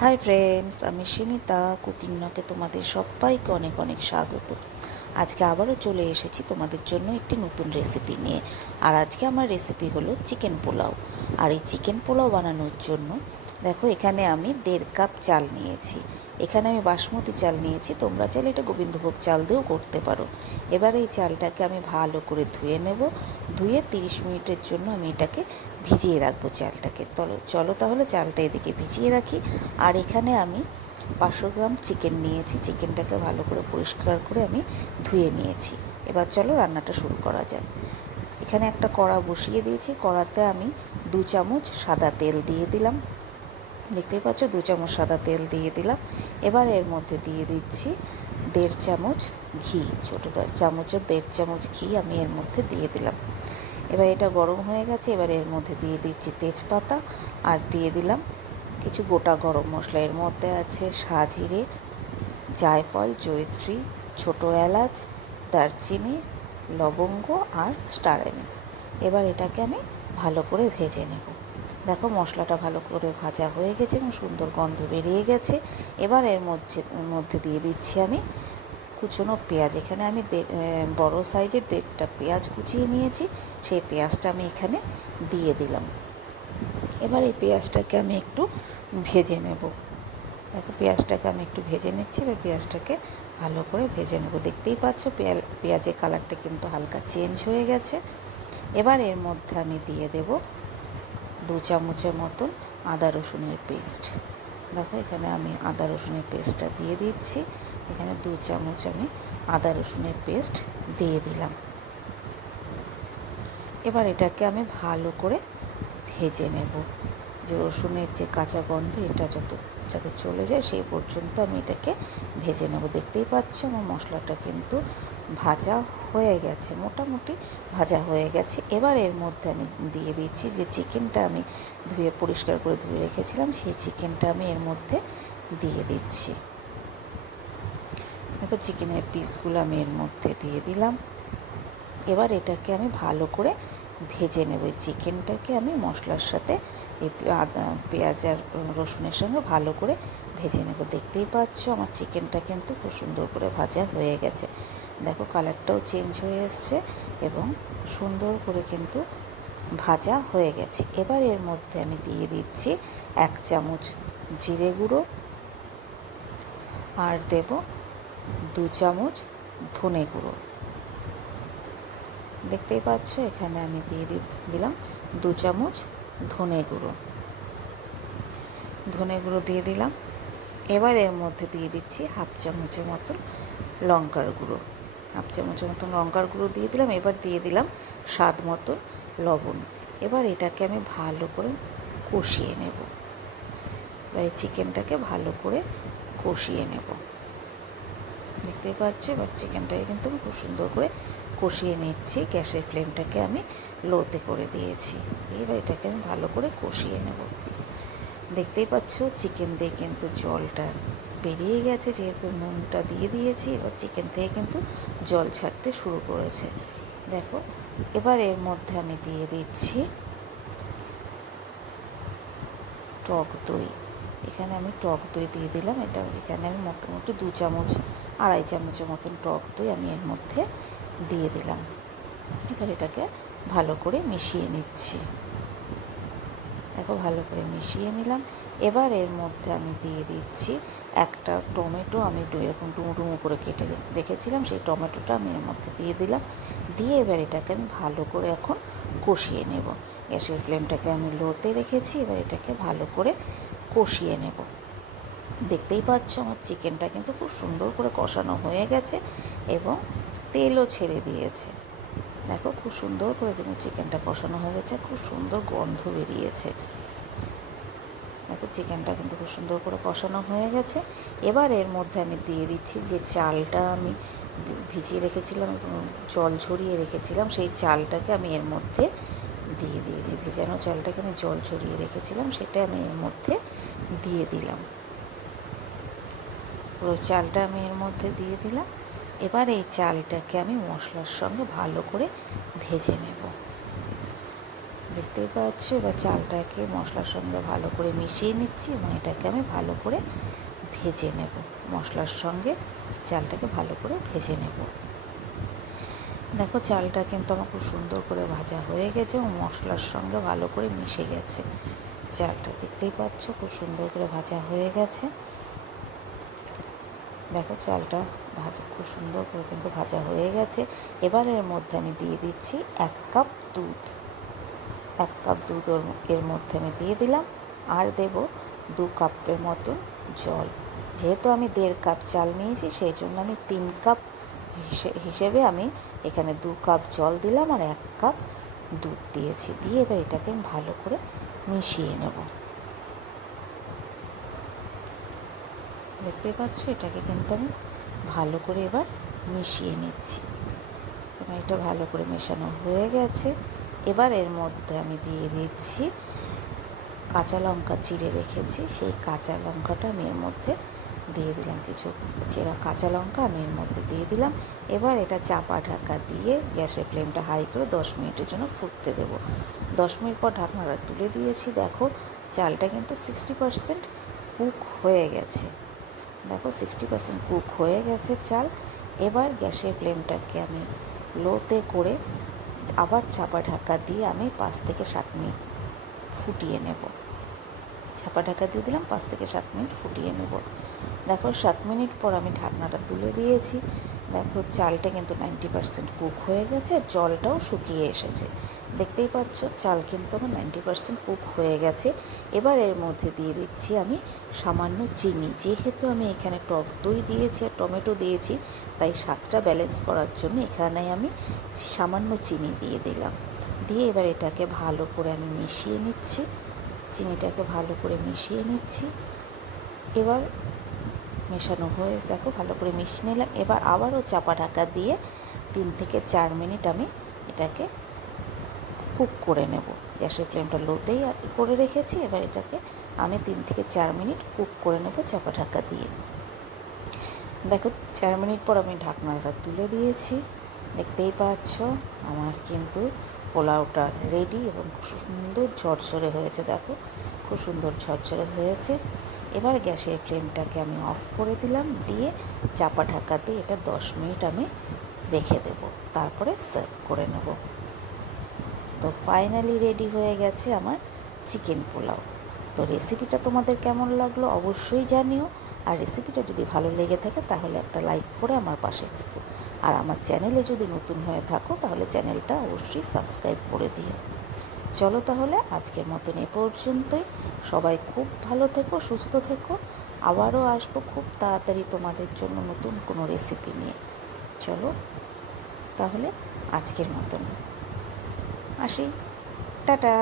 Hi friends আমি Simita cooking নকে তোমাদের সবাইকে অনেক অনেক স্বাগত। আজকে আবারও চলে এসেছি তোমাদের জন্য একটি নতুন রেসিপি নিয়ে। আর আজকে আমার রেসিপি হলো চিকেন পোলাও। আর এই চিকেন পোলাও বানানোর জন্য দেখো এখানে আমি দেড় কাপ চাল নিয়েছি। এখানে আমি বাসমতি চাল নিয়েছি, তোমরা চাইলে এটা গোবিন্দভোগ চাল দিয়েও করতে পারো। এবার এই চালটাকে আমি ভালো করে ধুয়ে নেব। ধুয়ে তিরিশ মিনিটের জন্য আমি এটাকে ভিজিয়ে রাখব চালটাকে। চলো চলো তাহলে চালটা এদিকে ভিজিয়ে রাখি। আর এখানে আমি পাঁচশো গ্রাম চিকেন নিয়েছি। চিকেনটাকে ভালো করে পরিষ্কার করে আমি ধুয়ে নিয়েছি। এবার চলো রান্নাটা শুরু করা যাক। এখানে একটা কড়া বসিয়ে দিয়েছি। কড়াতে আমি দু চামচ সাদা তেল দিয়ে দিলাম। দেখতেই পাচ্ছ, দু চামচ সাদা তেল দিয়ে দিলাম। এবার এর মধ্যে দিয়ে দিচ্ছি দেড় চামচ ঘি, ছোটো চামচের দেড় চামচ ঘি আমি এর মধ্যে দিয়ে দিলাম। এবার এটা গরম হয়ে গেছে, এবার এর মধ্যে দিয়ে দিচ্ছি তেজপাতা আর দিয়ে দিলাম কিছু গোটা গরম মশলা। এর মধ্যে আছে সাজিরে, জায়ফল, জয়ত্রী, ছোটো এলাচ, দারচিনি, লবঙ্গ আর স্টার এবার এটাকে আমি ভালো করে ভেজে নেব। দেখো মশলাটা ভালো করে ভাজা হয়ে গেছে এবং সুন্দর গন্ধ বেরিয়ে গেছে। এবার এর মধ্যে মধ্যে দিয়ে দিচ্ছি আমি কুচনো পেঁয়াজ। এখানে আমি বড় সাইজের দেড়টা পেঁয়াজ কুচিয়ে নিয়েছি। সেই পেঁয়াজটা আমি এখানে দিয়ে দিলাম। এবার এই পেঁয়াজটাকে আমি একটু ভেজে নেব। দেখো পেঁয়াজটাকে আমি একটু ভেজে নিচ্ছি। এবার পেঁয়াজটাকে ভালো করে ভেজে নেব। দেখতেই পাচ্ছ পেঁয়াজের কালারটা কিন্তু হালকা চেঞ্জ হয়ে গেছে। এবার এর মধ্যে আমি দিয়ে দেব দু চামচের মতন আদা রসুনের পেস্ট। দেখো, এখানে আমি আদা রসুনের পেস্টটা দিয়ে দিচ্ছি। এখানে দু চামচ আমি আদা রসুনের পেস্ট দিয়ে দিলাম। এবার এটাকে আমি ভালো করে ভেজে নেব। যে রসুনের যে কাঁচা গন্ধ, এটা যত যাতে চলে যায়, সেই পর্যন্ত আমি এটাকে ভেজে নেব। দেখতেই পাচ্ছ আমার মশলাটা কিন্তু ভাজা হয়ে গেছে, মোটামুটি ভাজা হয়ে গেছে। এবার এর মধ্যে আমি দিয়ে দিচ্ছি যে চিকেনটা আমি ধুয়ে, পরিষ্কার করে ধুয়ে রেখেছিলাম, সেই চিকেনটা আমি এর মধ্যে দিয়ে দিচ্ছি। দেখো চিকেনের পিসগুলো আমি এর মধ্যে দিয়ে দিলাম। এবার এটাকে আমি ভালো করে ভেজে নেব। চিকেনটাকে আমি মশলার সাথে, এই আদা পেঁয়াজ আর রসুনের সঙ্গে ভালো করে ভেজে নেব। দেখতেই পাচ্ছ আমার চিকেনটা কিন্তু খুব সুন্দর করে ভাজা হয়ে গেছে। দেখো কালারটাও চেঞ্জ হয়ে এসছে এবং সুন্দর করে কিন্তু ভাজা হয়ে গেছে। এবার এর মধ্যে আমি দিয়ে দিচ্ছি এক চামচ জিরে গুঁড়ো আর দেব দু চামচ ধনে গুঁড়ো। দেখতেই পাচ্ছ, এখানে আমি দিয়ে দি দিলাম দু চামচ ধনে গুঁড়ো। ধনে গুঁড়ো দিয়ে দিলাম। এবার এর মধ্যে দিয়ে দিচ্ছি হাফ চামচের মতন লঙ্কার গুঁড়ো। হাফ চামচের মতন লঙ্কার গুঁড়ো দিয়ে দিলাম। এবার দিয়ে দিলাম স্বাদ মতন লবণ। এবার এটাকে আমি ভালো করে কষিয়ে নেব। এবার এই চিকেনটাকে ভালো করে কষিয়ে নেব। দেখতে পাচ্ছি এবার চিকেনটাকে কিন্তু আমি খুব সুন্দর করে কষিয়ে নিচ্ছি। গ্যাসের ফ্লেমটাকে আমি লোতে করে দিয়েছি। এবার এটাকে আমি ভালো করে কষিয়ে নেব। দেখতেই পাচ্ছ চিকেন দিয়ে কিন্তু জলটা বেরিয়ে গেছে, যেহেতু নুনটা দিয়ে দিয়েছি, এবার চিকেন থেকে কিন্তু জল ছাড়তে শুরু করেছে। দেখো, এবার এর মধ্যে আমি দিয়ে দিচ্ছি টক দই। এখানে আমি টক দই দিয়ে দিলাম, এটা এখানে আমি মোটামুটি দু চামচ আড়াই চামচের মতন টক দই আমি এর মধ্যে দিয়ে দিলাম। এবার এটাকে ভালো করে মিশিয়ে নিচ্ছি। দেখো, ভালো করে মিশিয়ে নিলাম। এবার এর মধ্যে আমি দিয়ে দিচ্ছি একটা টমেটো। আমি এরকম ডুমো ডুমো করে কেটে রেখেছিলাম, সেই টমেটোটা আমি এর মধ্যে দিয়ে দিলাম। দিয়ে এবার এটাকে আমি ভালো করে এখন কষিয়ে নেব। গ্যাসের ফ্লেমটাকে আমি লোতে রেখেছি, এবার এটাকে ভালো করে কষিয়ে নেব। দেখতেই পাচ্ছ আমার চিকেনটা কিন্তু খুব সুন্দর করে কষানো হয়ে গেছে এবং তেলও ছেড়ে দিয়েছে। দেখো খুব সুন্দর করে কিন্তু চিকেনটা কষানো হয়ে গেছে, খুব সুন্দর গন্ধ বেরিয়েছে। দেখো চিকেনটা কিন্তু খুব সুন্দর করে কষানো হয়ে গেছে। এবার এর মধ্যে আমি দিয়ে দিচ্ছি যে চালটা আমি ভিজিয়ে রেখেছিলাম এবং জল ঝরিয়ে রেখেছিলাম, সেই চালটাকে আমি এর মধ্যে দিয়ে দিয়েছি। ভেজানো চালটাকে আমি জল ঝরিয়ে রেখেছিলাম, সেটা আমি এর মধ্যে দিয়ে দিলাম। পুরো চালটা আমি এর মধ্যে দিয়ে দিলাম। এবার এই চালটাকে আমি মশলার সঙ্গে ভালো করে ভেজে নেব। দেখতেই পাচ্ছ, এবার চালটাকে মশলার সঙ্গে ভালো করে মিশিয়ে নিচ্ছি এবং এটাকে আমি ভালো করে ভেজে নেব। মশলার সঙ্গে চালটাকে ভালো করে ভেজে নেব। দেখো, চালটা কিন্তু আমার খুব সুন্দর করে ভাজা হয়ে গেছে এবং মশলার সঙ্গে ভালো করে মিশে গেছে। চালটা দেখতেই পাচ্ছ, খুব সুন্দর করে ভাজা হয়ে গেছে। দেখো চালটা ভাজা, খুব সুন্দর করে কিন্তু ভাজা হয়ে গেছে। এবার এর মধ্যে আমি দিয়ে দিচ্ছি এক কাপ দুধ। এক কাপ দুধ এর মধ্যে আমি দিয়ে দিলাম। আর দেব দু কাপের মতন জল। যেহেতু আমি দেড় কাপ চাল নিয়েছি, সেই জন্য আমি তিন কাপ হিসেবে আমি এখানে দু কাপ জল দিলাম আর এক কাপ দুধ দিয়েছি। দিয়ে এবার এটাকে ভালো করে মিশিয়ে নেব। দেখতে পাচ্ছ? এটাকে কিন্তু আমি ভালো করে এবার মিশিয়ে নিচ্ছি। তোমার এটা ভালো করে মেশানো হয়ে গেছে। এবার এর মধ্যে আমি দিয়ে দিচ্ছি কাঁচা লঙ্কা চিড়ে রেখেছি। সেই কাঁচা লঙ্কাটা আমি এর মধ্যে দিয়ে দিলাম। কিছু চেরা কাঁচা লঙ্কা আমি এর মধ্যে দিয়ে দিলাম। এবার এটা চাপা ঢাকা দিয়ে গ্যাসের ফ্লেমটা হাই করে দশ মিনিটের জন্য ফুটতে দেব। দশ মিনিট পর ঢাকনাটা তুলে দিয়েছি। দেখো, চালটা কিন্তু সিক্সটি পারসেন্ট কুক হয়ে গেছে। দেখো সিক্সটি পার্সেন্ট কুক হয়ে গেছে, চাল। এবার গ্যাসের ফ্লেমটাকে আমি লোতে করে আবার চাপা ঢাকা দিয়ে আমি পাঁচ থেকে সাত মিনিট ফুটিয়ে নেব। চাপা ঢাকা দিয়ে দিলাম, পাঁচ থেকে সাত মিনিট ফুটিয়ে নেব। দেখো, সাত মিনিট পর আমি ঢাকনাটা তুলে দিয়েছি। দেখো, চালটা কিন্তু নাইনটি পার্সেন্ট কুক হয়ে গেছে, আর জলটাও শুকিয়ে এসেছে। দেখতেই পাচ্ছ, চাল কিন্তু আমার নাইনটি পার্সেন্ট কুক হয়ে গেছে। এবার এর মধ্যে দিয়ে দিচ্ছি আমি সামান্য চিনি। যেহেতু আমি এখানে টক দই দিয়েছি আর টমেটো দিয়েছি, তাই স্বাদটা ব্যালেন্স করার জন্য এখানে আমি সামান্য চিনি দিয়ে দিলাম। দিয়ে এবার এটাকে ভালো করে আমি মিশিয়ে নিচ্ছি। চিনিটাকে ভালো করে মিশিয়ে নিচ্ছি। এবার মেশানো হয়ে, দেখো ভালো করে মিশিয়ে নিলাম এবার আবারও চাপা ঢাকা দিয়ে তিন থেকে চার মিনিট আমি এটাকে কুক করে নেব। গ্যাসের ফ্লেমটা লোতেই করে রেখেছি। এবার এটাকে আমি তিন থেকে চার মিনিট কুক করে নেব চাপা ঢাকা দিয়ে। দেখো, চার মিনিট পর আমি ঢাকনাটা তুলে দিয়েছি। দেখতেই পাচ্ছ, আমার কিন্তু পোলাওটা রেডি এবং খুব সুন্দর ঝরঝরে হয়েছে। দেখো, খুব সুন্দর ঝরঝরে হয়েছে। এবার গ্যাসের ফ্লেমটাকে আমি অফ করে দিলাম, দিয়ে চাপা ঢাকা দিয়ে এটা দশ মিনিট আমি রেখে দেব, তারপরে সার্ভ করে নেব। তো ফাইনালি রেডি হয়ে গেছে আমার চিকেন পোলাও। তো রেসিপিটা তোমাদের কেমন লাগল অবশ্যই জানিও, আর রেসিপিটা যদি ভালো লেগে থাকে তাহলে একটা লাইক করে আমার পাশে থেকো। আর আমার চ্যানেলে যদি নতুন হয়ে থাকো তাহলে চ্যানেলটা অবশ্যই সাবস্ক্রাইব করে দিও। চলো তাহলে আজকের মতন এ পর্যন্তই। সবাই খুব ভালো থেকো, সুস্থ থেকো। আবারও আসব খুব তাড়াতাড়ি তোমাদের জন্য নতুন কোনো রেসিপি নিয়ে। চলো তাহলে আজকের মতন। আসি। টাটা।